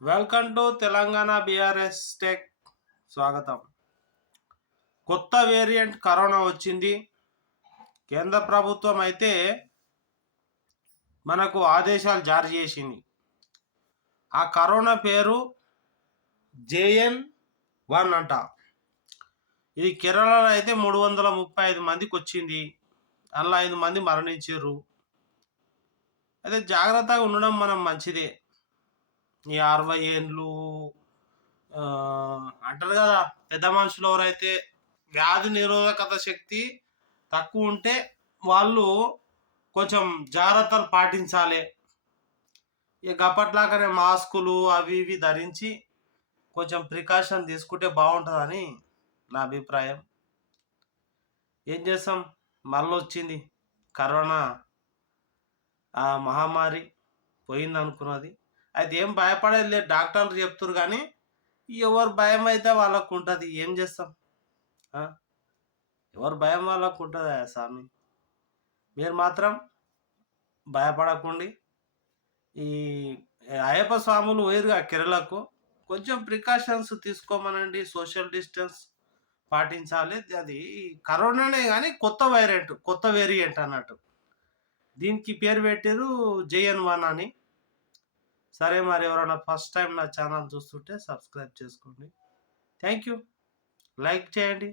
Welcome to Telangana BRS tech. స్వాగతం. కొత్త variant corona వచ్చింది. కేంద్ర ప్రభుత్వం అయితే మనకు ఆదేశాలు జారీ చేసింది. ఆ కరోనా పేరు JN-1 అంట. ఇది కేరళలో అయితే 335 మందికి వచ్చింది. అందులో 5 మంది మరణించారు. అయితే జాగ్రత్తగా ఉండడం మనం మంచిదే. ఈ 60 ఏండ్లు అంటారు కదా, పెద్ద మనుషులు ఎవరైతే వ్యాధి నిరోధకత శక్తి తక్కువ ఉంటే వాళ్ళు కొంచెం జాగ్రత్తలు పాటించాలి. ఇక అప్పట్లాగానే మాస్కులు అవి ఇవి ధరించి కొంచెం ప్రికాషన్ తీసుకుంటే బాగుంటుందని నా అభిప్రాయం. ఏం చేస్తాం, మళ్ళీ వచ్చింది కరోనా ఆ మహమ్మారి. పోయింది అనుకున్నది. అయితే ఏం భయపడేది లేదు, డాక్టర్లు చెప్తారు. కానీ ఎవరు భయం అయితే వాళ్ళకు ఉంటుంది. ఏం చేస్తాం, ఎవరు భయం వాళ్ళకు ఉంటుంది స్వామి. మీరు మాత్రం భయపడకండి. ఈ అయ్యప్ప స్వాములు వేరుగా కేరళకు కొంచెం ప్రికాషన్స్ తీసుకోమనండి. సోషల్ డిస్టెన్స్ పాటించాలి. అది కరోనానే కానీ కొత్త వేరియంట్ అన్నట్టు. దీనికి పేరు పెట్టారు JN-1 అని. సరే, మరి ఎవరైనా ఫస్ట్ టైం నా ఛానల్ చూస్తుంటే సబ్స్క్రైబ్ చేసుకోండి. Thank you. లైక్ చేయండి.